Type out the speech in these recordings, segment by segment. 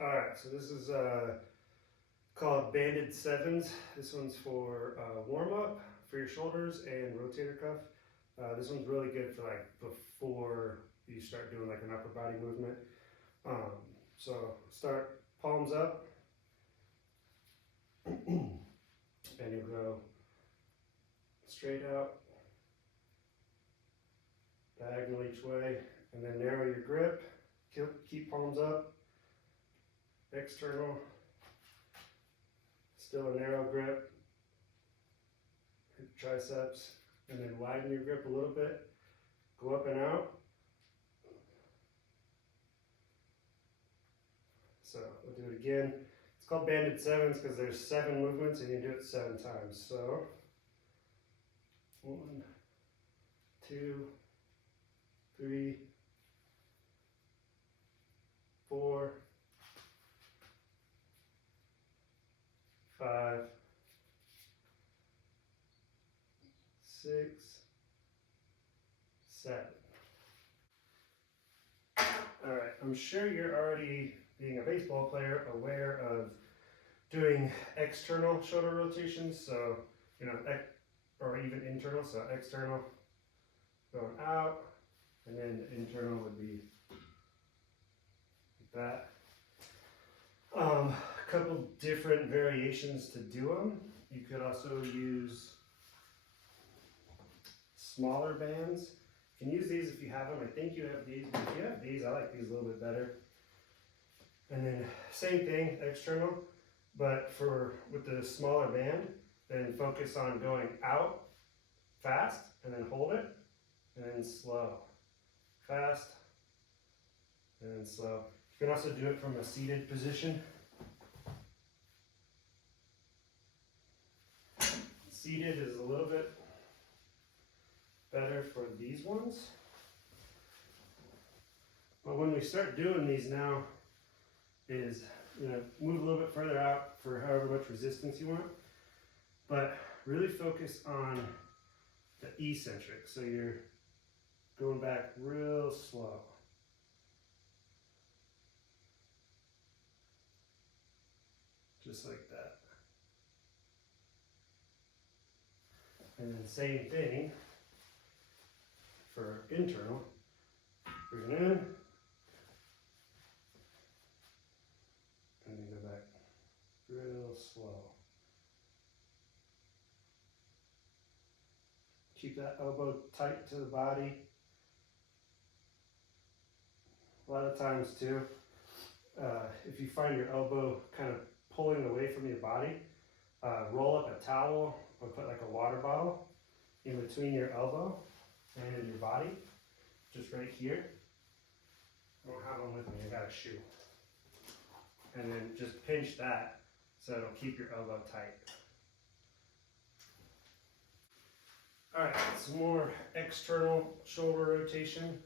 Alright, so this is called banded sevens. This one's for warm up for your shoulders and rotator cuff. This one's really good for like before you start doing like an upper body movement. So start palms up and you'll go straight out, diagonal each way, and then narrow your grip. Keep palms up, external, still a narrow grip, hit triceps, and then widen your grip a little bit, go up and out. So we'll do it again. It's called banded sevens because there's 7 movements and you do it 7 times. So 1, 2, 3, 4, 5, 6, 7. All right, I'm sure you're already, being a baseball player, aware of doing external shoulder rotations. So, or even internal. So external, going out, and then internal would be like that. A couple different variations to do them. You could also use smaller bands. You can use these if you have them. I think you have these, but if you have these, I like these a little bit better. And then same thing, external, but with the smaller band, then focus on going out fast, and then hold it, and then slow. Fast, and then slow. You can also do it from a seated position. Seated is a little bit better for these ones. But when we start doing these now is, move a little bit further out for however much resistance you want. But really focus on the eccentric. So you're going back real slow. Just like that. And then same thing for internal. Bring it in, and then go back real slow. Keep that elbow tight to the body. A lot of times too, if you find your elbow kind of pulling away from your body, roll up a towel or put like a water bottle in between your elbow and your body, just right here. I don't have one with me, I got a shoe. And then just pinch that so it'll keep your elbow tight. All right, some more external shoulder rotation.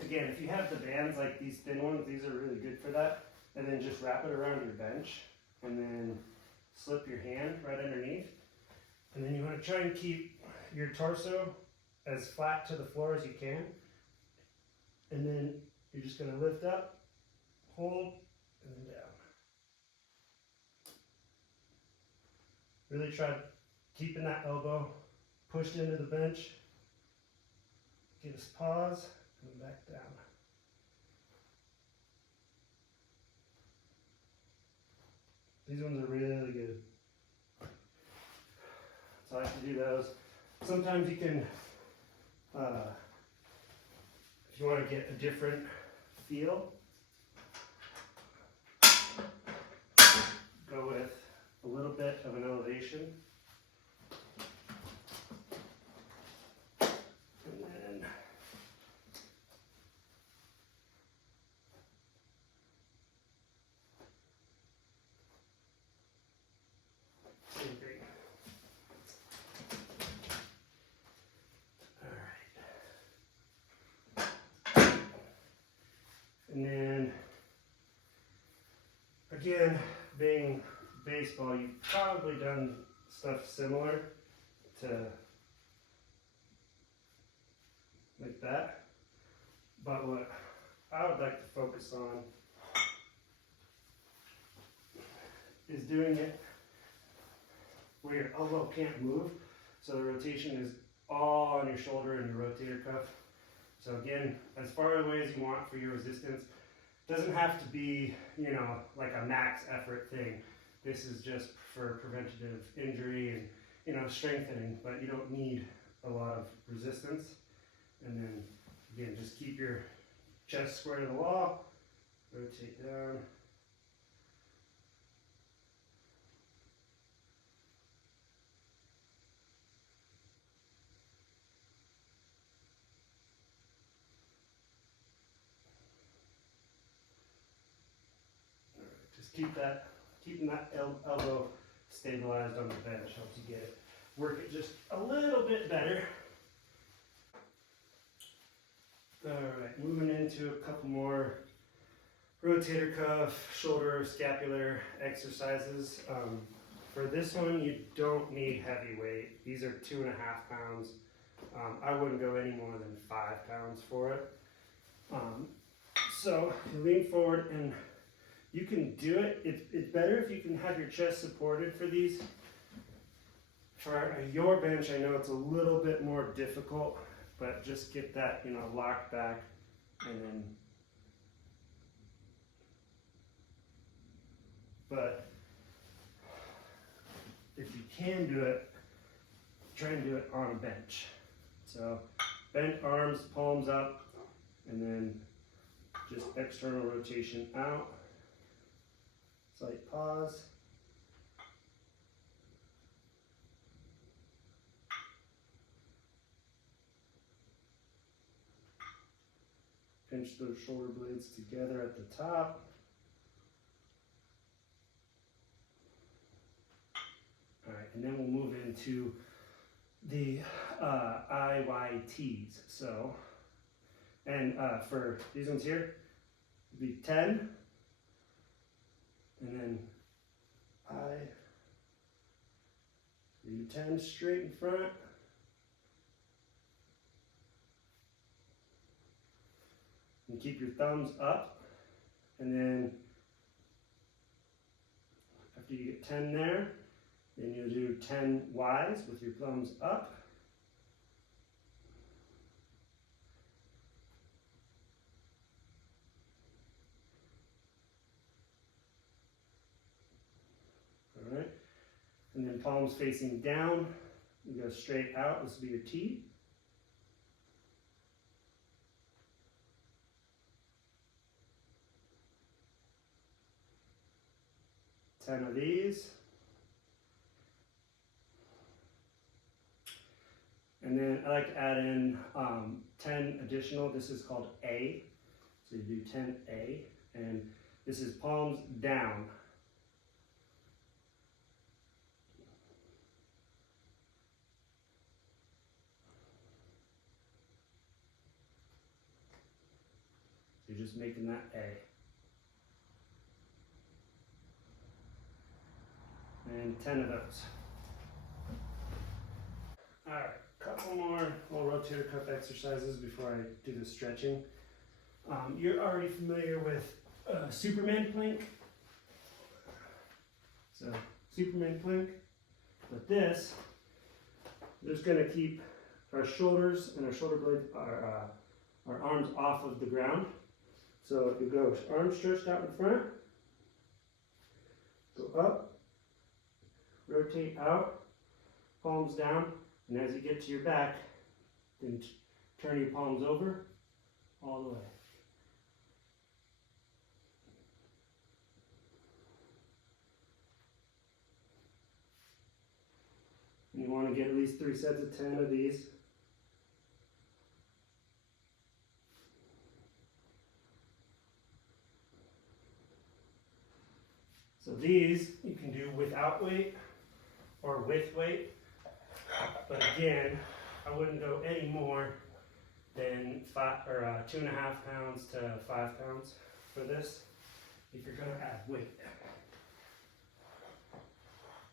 Again, if you have the bands like these thin ones, these are really good for that. And then just wrap it around your bench and then slip your hand right underneath. And then you want to try and keep your torso as flat to the floor as you can. And then you're just going to lift up, hold, and then down. Really try keeping that elbow pushed into the bench. Give us pause, and then back down. These ones are really good. So I like to do those. Sometimes you can, if you want to get a different feel, go with a little bit of an elevation. And then same thing. All right. And then again, being baseball, you've probably done stuff similar to like that. But what I would like to focus on is doing it where your elbow can't move. So the rotation is all on your shoulder and your rotator cuff. So again, as far away as you want for your resistance. Doesn't have to be, you know, like a max effort thing. This is just for preventative injury and, you know, strengthening, but you don't need a lot of resistance. And then again, just keep your chest square to the wall, rotate down. Just keeping that elbow stabilized on the bench helps you get it. Work it just a little bit better. All right, moving into a couple more rotator cuff, shoulder, scapular exercises. For this one, you don't need heavy weight. These are 2.5 pounds. I wouldn't go any more than 5 pounds for it. So you lean forward and you can do it. It's better if you can have your chest supported for these. For your bench, I know it's a little bit more difficult, but just get that, you know, locked back and then. But if you can do it, try and do it on a bench. So bent arms, palms up, and then just external rotation out. Slight pause. Pinch those shoulder blades together at the top. All right, and then we'll move into the IYTs. So, and for these ones here, it'd be 10, and then you do 10 straight in front. And keep your thumbs up, and then after you get 10 there, then you'll do 10 Ys with your thumbs up. All right, and then palms facing down, you go straight out, this will be your T. Ten of these. And then I like to add in 10 additional. This is called A. So you do 10A. And this is palms down. So you're just making that A. And 10 of those. All right, couple more little rotator cuff exercises before I do the stretching. You're already familiar with Superman plank. So Superman plank, but this, we're just gonna keep our shoulders and our shoulder blades, our arms off of the ground. So you go arms stretched out in front, go up, rotate out, palms down, and as you get to your back, then turn your palms over all the way. And you want to get at least 3 sets of 10 of these. So these you can do without weight or with weight. But again, I wouldn't go any more than 2.5 pounds to 5 pounds for this if you're going to add weight.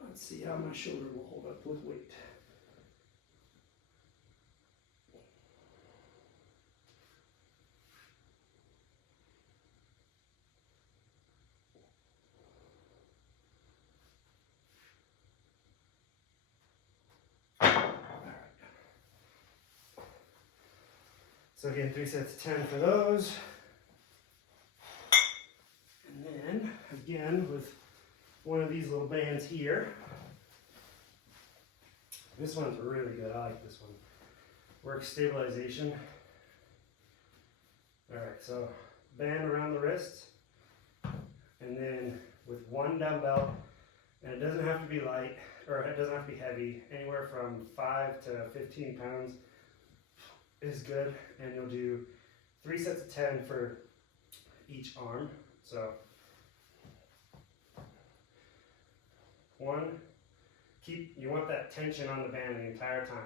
Let's see how my shoulder will hold up with weight. So again, 3 sets of 10 for those. And then, again, with one of these little bands here. This one's really good, I like this one. Work stabilization. Alright, so band around the wrist. And then with one dumbbell, and it doesn't have to be light, or it doesn't have to be heavy, anywhere from 5 to 15 pounds is good. And you'll do 3 sets of 10 for each arm. So one, you want that tension on the band the entire time.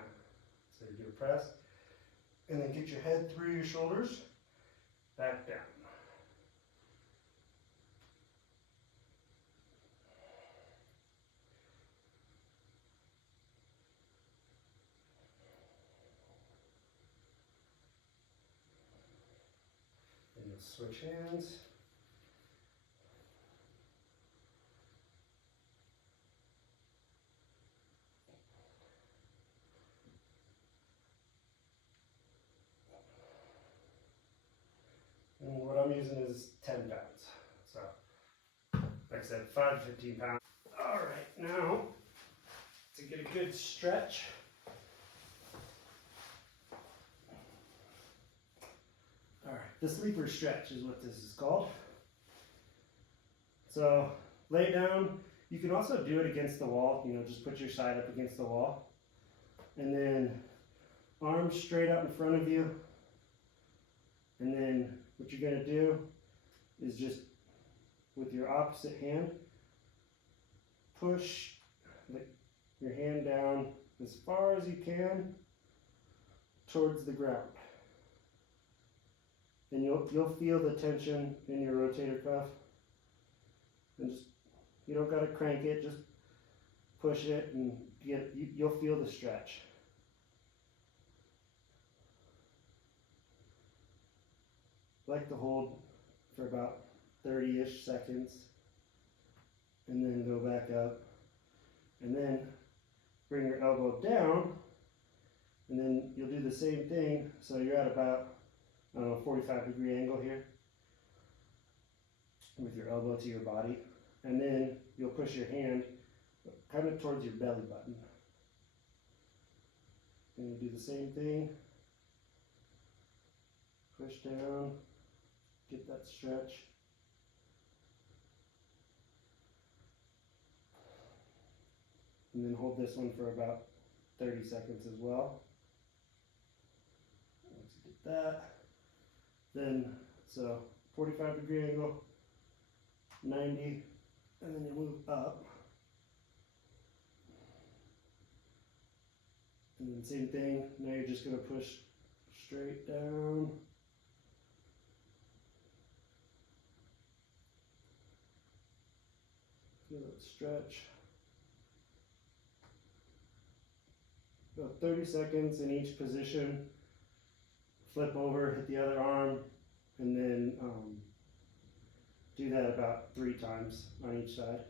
So you do a press, and then get your head through your shoulders, back down. And you'll switch hands. And what I'm using is 10 pounds. So, like I said, 5 to 15 pounds. All right, now to get a good stretch. All right, the sleeper stretch is what this is called. So, lay down. You can also do it against the wall. You know, just put your side up against the wall. And then arms straight up in front of you. And then what you're going to do is just with your opposite hand, push your hand down as far as you can towards the ground. And you'll feel the tension in your rotator cuff. And just, you don't got to crank it, just push it and you'll feel the stretch. Like to hold for about 30-ish seconds and then go back up and then bring your elbow down, and then you'll do the same thing. So you're at about, I don't know, 45-degree angle here with your elbow to your body, and then you'll push your hand kind of towards your belly button, and you do the same thing, push down, get that stretch. And then hold this one for about 30 seconds as well. Once you get that, then, so 45-degree angle, 90, and then you move up. And then same thing, now you're just going to push straight down. Feel that stretch. About 30 seconds in each position. Flip over, hit the other arm, and then do that about 3 times on each side.